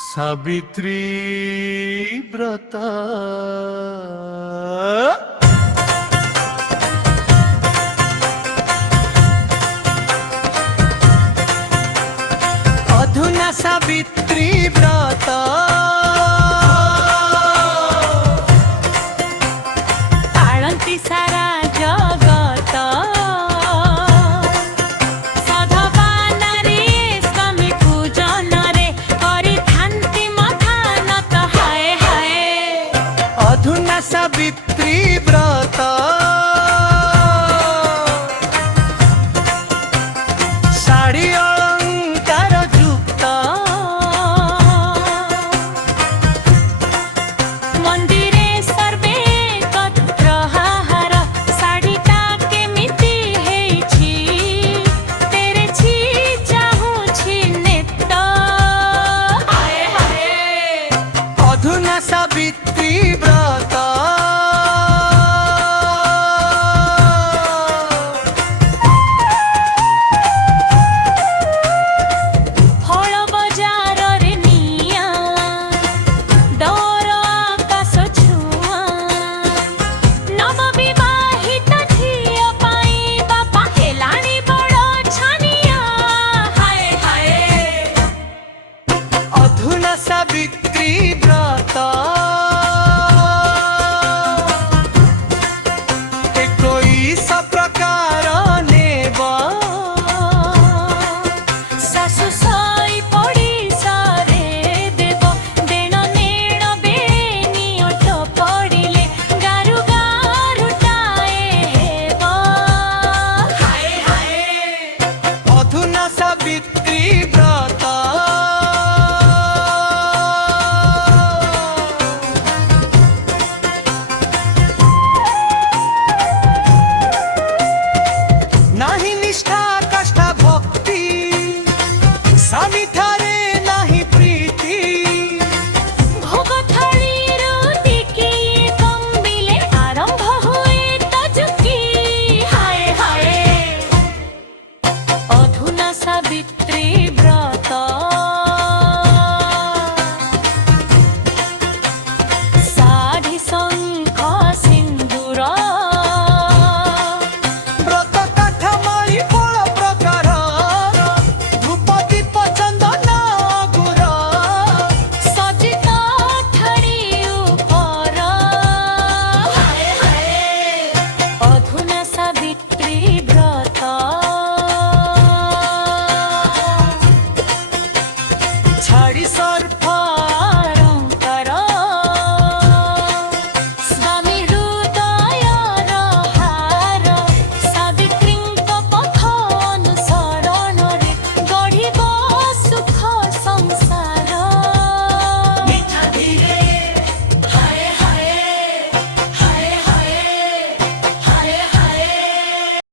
सावित्री व्रत अधुना सावित्री व्रत पाळंती सारा जगत सधवा नारी स्वामी पूजन रे करी थांती मथानत हाय हाय अधुना सावित्री व्रत साड़ी अलंकार युक्त मंदिरे सर्वे कत्र हाहार साड़ीटा केमिति हेछि तेरे छी चाहूछि नेत हाय हाय अधुना सावित्री व्रत फल बजार रे निया दौर आकाश छुआ नव विवाहित झियो पाई बापा हेलाणी बड़ छानिया हाय हाय अधुना सावित्री व्रत